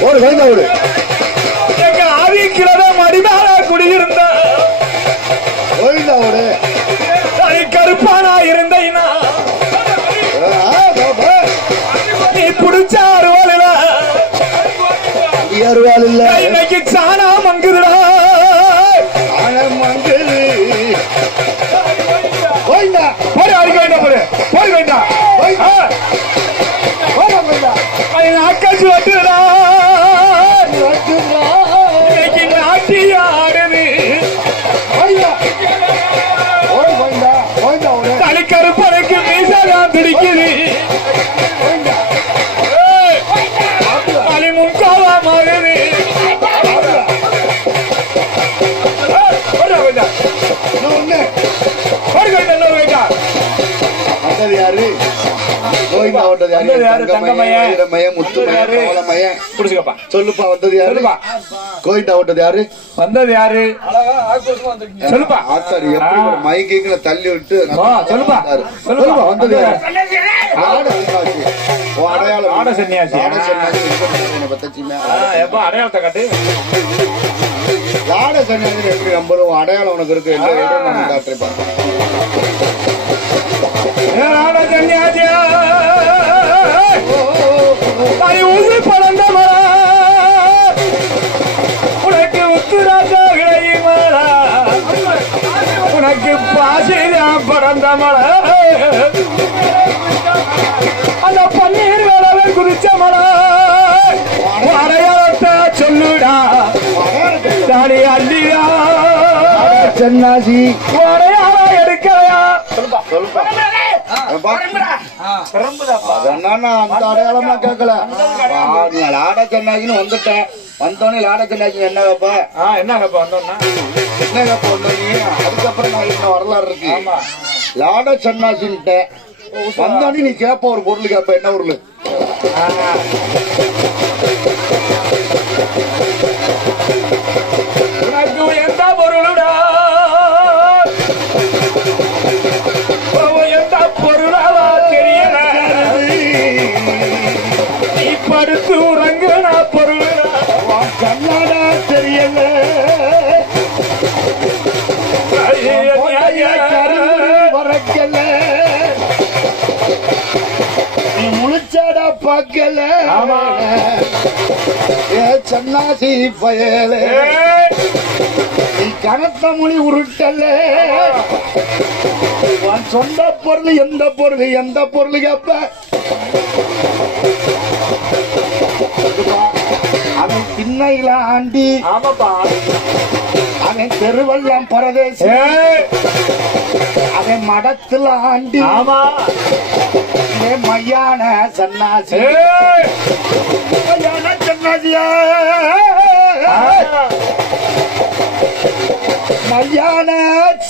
ஓடு, வைடா, ஓடு. எங்க ஆவிக்கிறத குடியிருந்த. ஓடு. தனி கருப்பானா இருந்தீனா. நீ புடிச்ச அருவாளில. ஏறுவாள் இல்ல. இன்னைக்கு சாணா மங்குதுடா வட்டுடா வச்சுடா. இன்னைக்கு நாட்டி ஆடுது வைடா. ஓடு, வைடா. வைடா, ஓடு. தனி கருப்பனுக்கு மீசலாம் பிடிக்குது கோயிந்தா வந்தது யாரு. வீரமயம், முத்துமயம், யாரு? பவளமயம். புடிச்சுக்கப்பா சொல்லுப்பா வந்தது யாரு? கோயிந்தா வந்தது யாரு? வந்தது யாரு? சொல்லுப்பா. ஆத்தாடி எப்படி ஒரு மைக்கிங்களை தள்ளி விட்டு சொல்லுப்பா. சொல்லுப்பா. வந்தது யாரு? ஆட சன்னியாசி. உன் அடையாளம். ஆட சன்னியாசி. ஆட? எப்ப அடையாளத்தை காட்டு. சன்னியாசி எப்படி நம்புறோம் உன் அடையாளம் உனக்கு இருக்கு? எந்த இடம் நான் காட்டுறேன் பறந்த மரம் அந்த பன்னீர் வேலவே குதிச்ச உன் அடையாளத்தை சொல்லுடா தாடி அள்ளிடா. சன்னாசி அடையாளம் எடுக்கலையா? சொல்லுப்பா சொல்லுப்பா. அந்த அடையாளமா கேட்கல ஆ, லாட சன்னாசின்னு வந்துட்டேன். வந்தோடனே லாட சன்னாசி என்ன வைப்ப ஆ என்ன இப்ப வந்தோம்னா என்ன வந்தோடனே அதுக்கப்புறம் நான் இன்னும் வரலாறு இருக்கு. லாட சன்னாசின்ட்ட வந்தோடனே நீ கேப்ப ஒரு பொருள் கேப்ப என்ன பொருள்? உனக்கு உறங்குனா பொருளுடா கண்ணாடா தெரியல. வரக்கல. நீ முழிச்சாடா பார்க்கல. ஏ சன்னாசி பயலே நீ கனத்த மொழி உருட்டல. சொந்த பொருள் எந்த பொருள் எந்த பொருள் கேப்ப? திண்ணையில ஆண்டி ஆமாப்பா. அவன் தெருவெல்லாம் பரதேசி. அவன் மடத்துல ஆண்டி ஆமா மையான சன்னாசி. மையான சன்னாசியா. மையான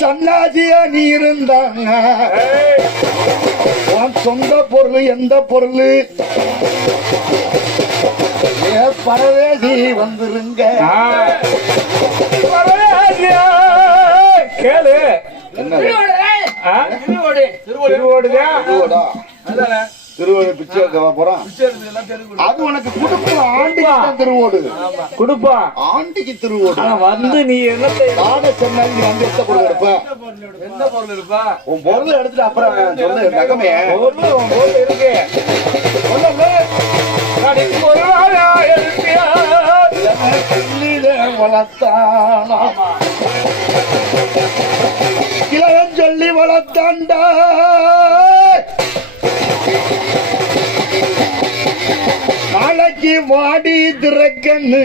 சன்னாசியா நீ இருந்தாங்க. உன் சொந்த பொருள் எந்த பொருள்? பரதேசி வந்துருங்க. கேளு? திருவோடா திருவோடு. பிச்சை எடுக்க அது உனக்கு குடுப்பு ஆண்டிக்கு திருவோடு. குடுப்பா. ஆண்டிக்கு திருவோடு. வந்து நீ சொன்னால் நீ வந்து எத்த பொருள் எடுப்ப? பொருள் உன் பொருள் எடுத்துட்டு அப்புறம் சொல்லு நகமே பொருள் உன் பொருள் இருக்கு? வளர்த்தானா? கிழவன் சொல்லி வளர்த்தாண்டா. நாளைக்கு வாடி திறக்கன்னு.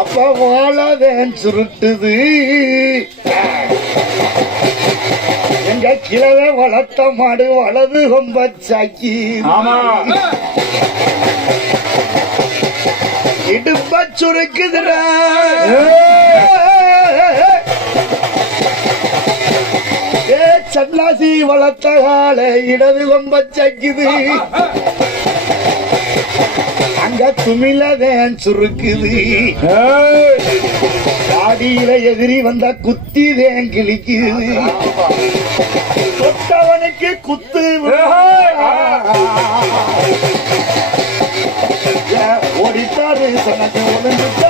அப்ப வாழவேன் சுருட்டுது. எங்க கிழவே வளர்த்த மாடு வலது கொம்ப சாக்கி. ஆமா. இடுப்ப சுருக்குதுடா. ஏ சன்னாசி வளர்த்த கால இடது கொம்ப சாக்கிது. அங்க துமிலதேன் சுருக்குது. காடியில தாடியில எதிரி வந்தா குத்திதேன் கிழிக்குது. தொட்டவனுக்கு குத்து Gracias.